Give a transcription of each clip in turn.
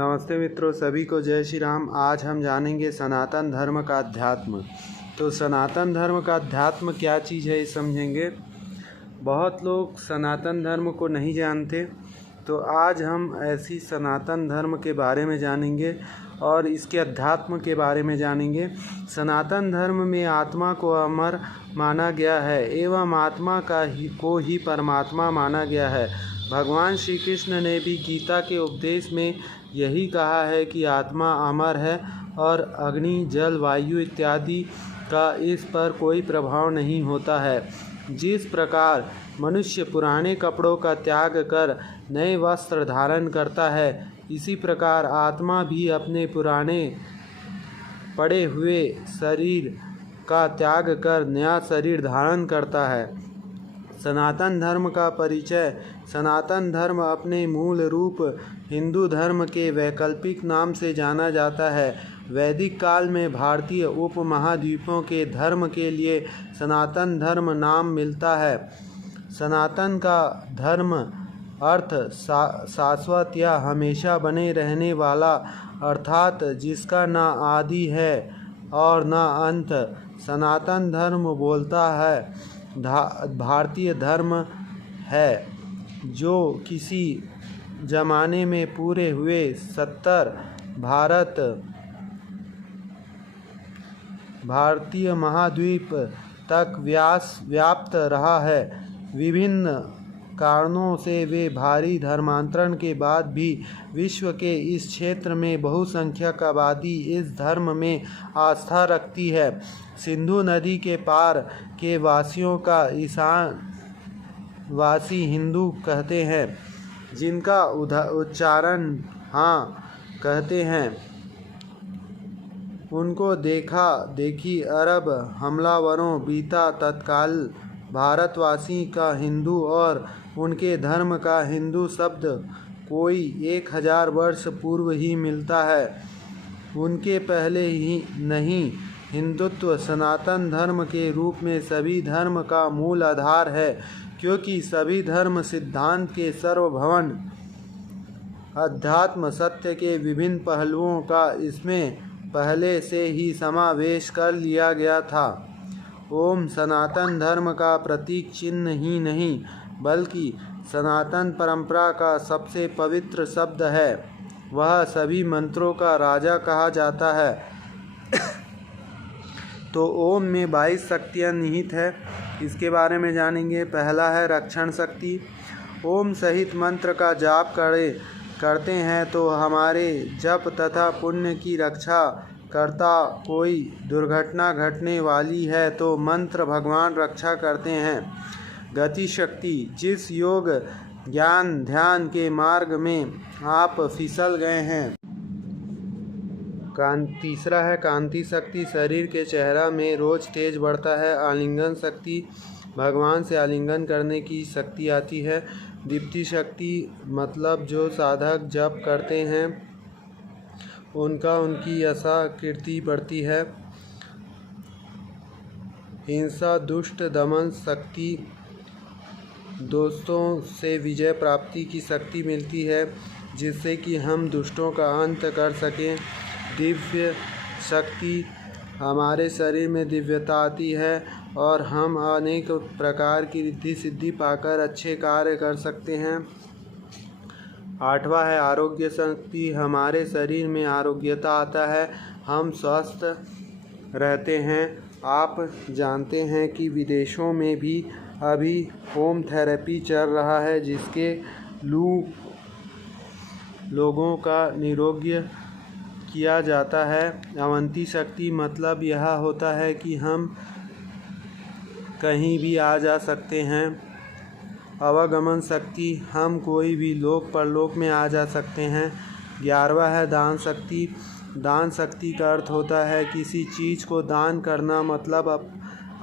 नमस्ते मित्रों, सभी को जय श्री राम। आज हम जानेंगे सनातन धर्म का अध्यात्म। तो सनातन धर्म का अध्यात्म क्या चीज़ है, ये समझेंगे। बहुत लोग सनातन धर्म को नहीं जानते, तो आज हम ऐसी सनातन धर्म के बारे में जानेंगे और इसके अध्यात्म के बारे में जानेंगे। सनातन धर्म में आत्मा को अमर माना गया है एवं आत्मा को ही परमात्मा माना गया है। भगवान श्री कृष्ण ने भी गीता के उपदेश में यही कहा है कि आत्मा अमर है और अग्नि, जल, वायु इत्यादि का इस पर कोई प्रभाव नहीं होता है। जिस प्रकार मनुष्य पुराने कपड़ों का त्याग कर नए वस्त्र धारण करता है, इसी प्रकार आत्मा भी अपने पुराने पड़े हुए शरीर का त्याग कर नया शरीर धारण करता है। सनातन धर्म का परिचय। सनातन धर्म अपने मूल रूप हिंदू धर्म के वैकल्पिक नाम से जाना जाता है। वैदिक काल में भारतीय उपमहाद्वीपों के धर्म के लिए सनातन धर्म नाम मिलता है। सनातन का धर्म अर्थ शाश्वत या हमेशा बने रहने वाला, अर्थात जिसका ना आदि है और ना अंत। सनातन धर्म बोलता है भारतीय धर्म है, जो किसी जमाने में पूरे हुए 70 भारतीय महाद्वीप तक व्याप्त रहा है। विभिन्न कारणों से वे भारी धर्मांतरण के बाद भी विश्व के इस क्षेत्र में बहुसंख्यक आबादी इस धर्म में आस्था रखती है। सिंधु नदी के पार के वासियों का ईशान वासी हिंदू कहते हैं, जिनका उच्चारण हाँ कहते हैं। उनको देखा देखी अरब हमलावरों बीता तत्काल भारतवासी का हिंदू और उनके धर्म का हिंदू शब्द कोई 1000 वर्ष पूर्व ही मिलता है, उनके पहले ही नहीं। हिंदुत्व सनातन धर्म के रूप में सभी धर्म का मूल आधार है, क्योंकि सभी धर्म सिद्धांत के सर्वभवन अध्यात्म सत्य के विभिन्न पहलुओं का इसमें पहले से ही समावेश कर लिया गया था। ओम सनातन धर्म का प्रतीक चिन्ह ही नहीं, बल्कि सनातन परंपरा का सबसे पवित्र शब्द है। वह सभी मंत्रों का राजा कहा जाता है। तो ओम में 22 शक्तियाँ निहित है, इसके बारे में जानेंगे। पहला है रक्षण शक्ति। ओम सहित मंत्र का जाप करते हैं तो हमारे जप तथा पुण्य की रक्षा करता। कोई दुर्घटना घटने वाली है तो मंत्र भगवान रक्षा करते हैं। गति शक्ति। जिस योग ज्ञान ध्यान के मार्ग में आप फिसल गए हैं। तीसरा है कांति शक्ति। शरीर के चेहरा में रोज तेज बढ़ता है। आलिंगन शक्ति। भगवान से आलिंगन करने की शक्ति आती है। दीप्ति शक्ति मतलब जो साधक जप करते हैं उनकी यशा कीर्ति बढ़ती है। हिंसा दुष्ट दमन शक्ति। दोस्तों से विजय प्राप्ति की शक्ति मिलती है, जिससे कि हम दुष्टों का अंत कर सकें। दिव्य शक्ति। हमारे शरीर में दिव्यता आती है और हम अनेक प्रकार की रिद्धि सिद्धि पाकर अच्छे कार्य कर सकते हैं। 8वां है आरोग्य शक्ति। हमारे शरीर में आरोग्यता आता है, हम स्वस्थ रहते हैं। आप जानते हैं कि विदेशों में भी अभी होम थेरेपी चल रहा है, जिसके लोगों का निरोग्य किया जाता है। अवंती शक्ति मतलब यह होता है कि हम कहीं भी आ जा सकते हैं। अवगमन शक्ति। हम कोई भी लोक परलोक में आ जा सकते हैं। 11वां है दान शक्ति। दान शक्ति का अर्थ होता है किसी चीज़ को दान करना, मतलब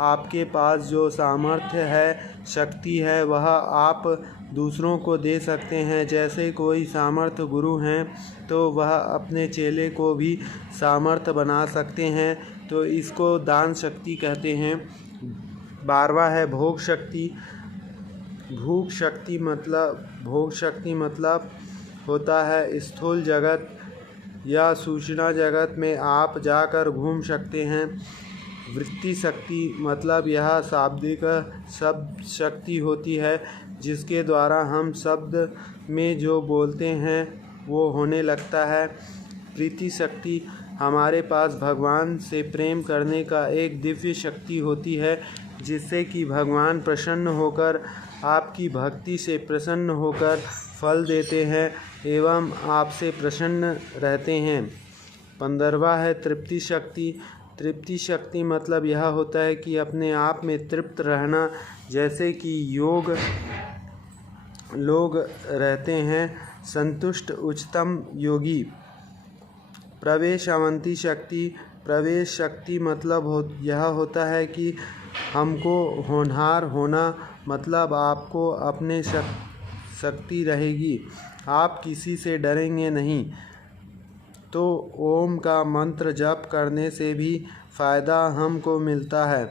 आपके पास जो सामर्थ्य है, शक्ति है, वह आप दूसरों को दे सकते हैं। जैसे कोई सामर्थ्य गुरु हैं तो वह अपने चेले को भी सामर्थ्य बना सकते हैं, तो इसको दान शक्ति कहते हैं। 12वां है भोग शक्ति। भोग शक्ति मतलब होता है स्थूल जगत या सूचना जगत में आप जाकर घूम सकते हैं। वृत्ति शक्ति मतलब यह शाब्दिक शब्द शक्ति होती है जिसके द्वारा हम शब्द में जो बोलते हैं वो होने लगता है। प्रीति शक्ति हमारे पास भगवान से प्रेम करने का एक दिव्य शक्ति होती है जिससे कि भगवान प्रसन्न होकर आपकी भक्ति से प्रसन्न होकर फल देते हैं एवं आपसे प्रसन्न रहते हैं। 15वां है तृप्ति शक्ति। तृप्ति शक्ति मतलब यह होता है कि अपने आप में तृप्त रहना, जैसे कि योग लोग रहते हैं संतुष्ट उच्चतम योगी। प्रवेश अवंती शक्ति। प्रवेश शक्ति मतलब यह होता है कि हमको होनहार होना, मतलब आपको अपने शक्ति रहेगी, आप किसी से डरेंगे नहीं। तो ओम का मंत्र जप करने से भी फ़ायदा हमको मिलता है।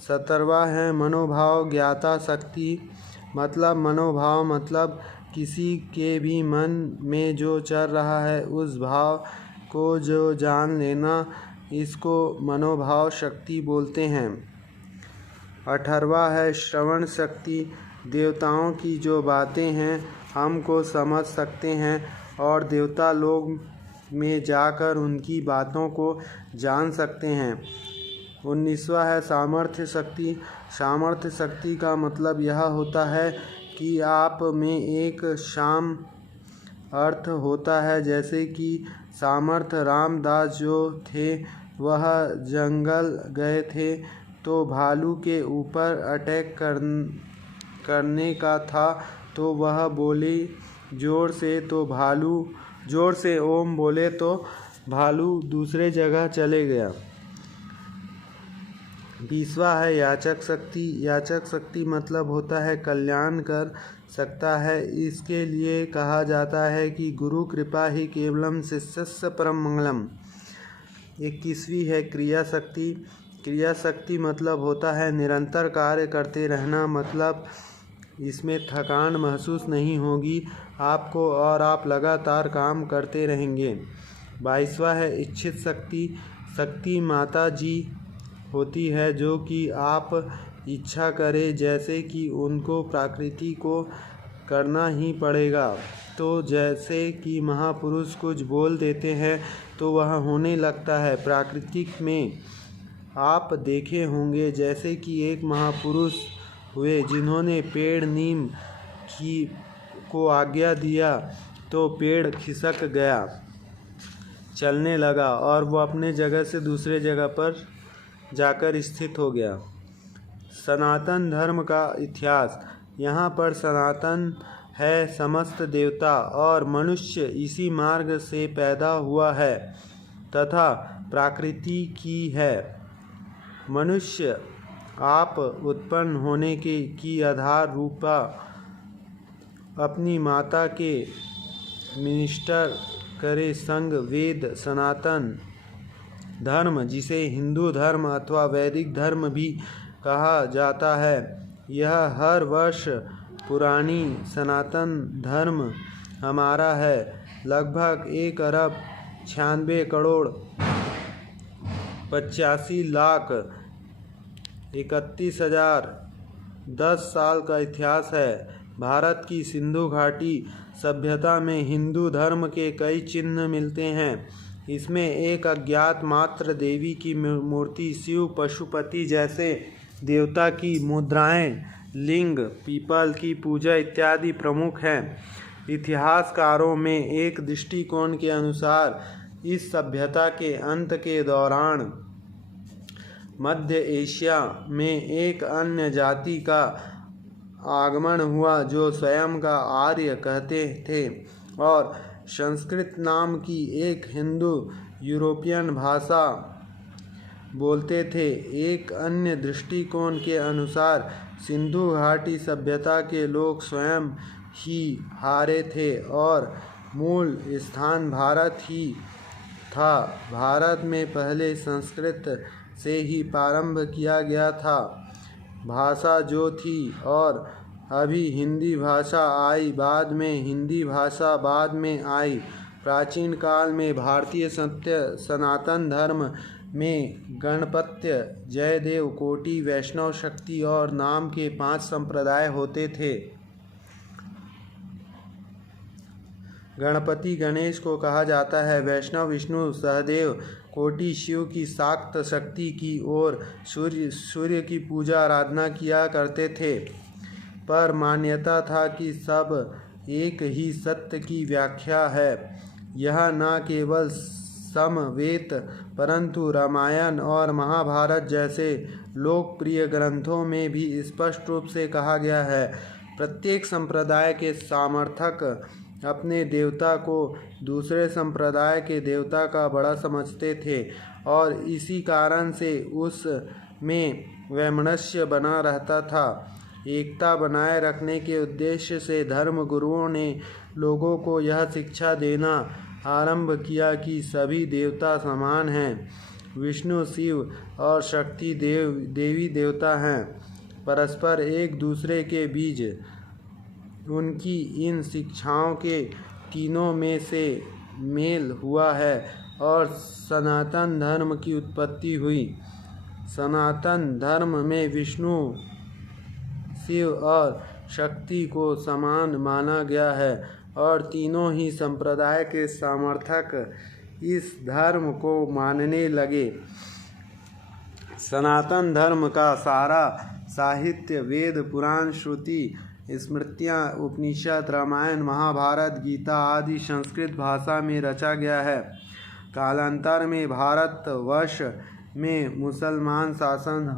17वां है मनोभाव ज्ञाता शक्ति। मतलब मनोभाव मतलब किसी के भी मन में जो चल रहा है उस भाव को जो जान लेना, इसको मनोभाव शक्ति बोलते हैं। 18वां है श्रवण शक्ति। देवताओं की जो बातें हैं हमको समझ सकते हैं और देवता लोग में जाकर उनकी बातों को जान सकते हैं। 19वां है सामर्थ्य शक्ति। सामर्थ्य शक्ति का मतलब यह होता है कि आप में एक शाम अर्थ होता है, जैसे कि सामर्थ्य रामदास जो थे वह जंगल गए थे तो भालू के ऊपर अटैक करने का था, तो वह बोले जोर से, तो भालू जोर से ओम बोले तो भालू दूसरे जगह चले गया। 20वां है याचक शक्ति। याचक शक्ति मतलब होता है कल्याण कर सकता है। इसके लिए कहा जाता है कि गुरु कृपा ही केवलम शिष्यस्य परम मंगलम। 21वीं है क्रिया शक्ति। क्रिया शक्ति मतलब होता है निरंतर कार्य करते रहना, मतलब इसमें थकान महसूस नहीं होगी आपको और आप लगातार काम करते रहेंगे। 22वां है इच्छित शक्ति। शक्ति माता जी होती है जो कि आप इच्छा करें, जैसे कि उनको प्रकृति को करना ही पड़ेगा। तो जैसे कि महापुरुष कुछ बोल देते हैं तो वह होने लगता है। प्राकृतिक में आप देखे होंगे जैसे कि एक महापुरुष हुए जिन्होंने पेड़ नीम को आज्ञा दिया तो पेड़ खिसक गया, चलने लगा और वो अपने जगह से दूसरे जगह पर जाकर स्थित हो गया। सनातन धर्म का इतिहास। यहाँ पर सनातन है समस्त देवता और मनुष्य इसी मार्ग से पैदा हुआ है तथा प्रकृति की है। मनुष्य आप उत्पन्न होने की आधार रूपा अपनी माता के मिनिस्टर करे संग वेद सनातन धर्म, जिसे हिंदू धर्म अथवा वैदिक धर्म भी कहा जाता है, यह हर वर्ष पुरानी सनातन धर्म हमारा है। लगभग 1 अरब 96 करोड़ 85 लाख 31 हजार 10 साल का इतिहास है। भारत की सिंधु घाटी सभ्यता में हिंदू धर्म के कई चिन्ह मिलते हैं। इसमें एक अज्ञात मात्र देवी की मूर्ति, शिव, पशुपति जैसे देवता की मुद्राएं, लिंग, पीपल की पूजा इत्यादि प्रमुख हैं। इतिहासकारों में एक दृष्टिकोण के अनुसार इस सभ्यता के अंत के दौरान मध्य एशिया में एक अन्य जाति का आगमन हुआ जो स्वयं का आर्य कहते थे और संस्कृत नाम की एक हिंदू यूरोपियन भाषा बोलते थे। एक अन्य दृष्टिकोण के अनुसार सिंधु घाटी सभ्यता के लोग स्वयं ही हारे थे और मूल स्थान भारत ही था। भारत में पहले संस्कृत से ही प्रारंभ किया गया था भाषा जो थी, और अभी हिंदी भाषा आई, बाद में हिंदी भाषा बाद में आई। प्राचीन काल में भारतीय सनातन धर्म में गणपत्य, जयदेव, कोटि, वैष्णव शक्ति और नाम के 5 संप्रदाय होते थे। गणपति गणेश को कहा जाता है, वैष्णव विष्णु सहदेव, कोटि शिव की शाक्त शक्ति की और सूर्य की पूजा आराधना किया करते थे। पर मान्यता था कि सब एक ही सत्य की व्याख्या है। यह न केवल समवेत परंतु रामायण और महाभारत जैसे लोकप्रिय ग्रंथों में भी स्पष्ट रूप से कहा गया है। प्रत्येक संप्रदाय के समर्थक अपने देवता को दूसरे संप्रदाय के देवता का बड़ा समझते थे और इसी कारण से उसमें वैमनस्य बना रहता था। एकता बनाए रखने के उद्देश्य से धर्म गुरुओं ने लोगों को यह शिक्षा देना आरंभ किया कि सभी देवता समान हैं। विष्णु, शिव और शक्ति देवी देवता हैं, परस्पर एक दूसरे के बीच। उनकी इन शिक्षाओं के तीनों में से मेल हुआ है और सनातन धर्म की उत्पत्ति हुई। सनातन धर्म में विष्णु, शिव और शक्ति को समान माना गया है और तीनों ही संप्रदाय के समर्थक इस धर्म को मानने लगे। सनातन धर्म का सारा साहित्य वेद, पुराण, श्रुति, स्मृतियाँ, उपनिषद, रामायण, महाभारत, गीता आदि संस्कृत भाषा में रचा गया है। कालांतर में भारतवर्ष में मुसलमान शासन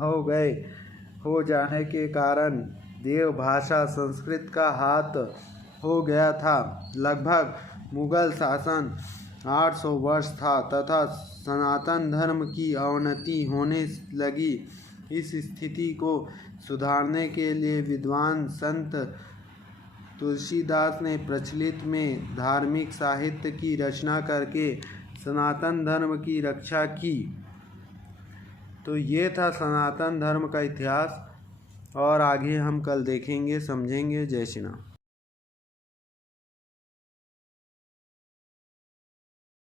हो जाने के कारण देव भाषा संस्कृत का हाथ हो गया था। लगभग मुगल शासन 800 वर्ष था तथा सनातन धर्म की अवनति होने लगी। इस स्थिति को सुधारने के लिए विद्वान संत तुलसीदास ने प्रचलित में धार्मिक साहित्य की रचना करके सनातन धर्म की रक्षा की। तो ये था सनातन धर्म का इतिहास और आगे हम कल देखेंगे, समझेंगे। जय श्री राम।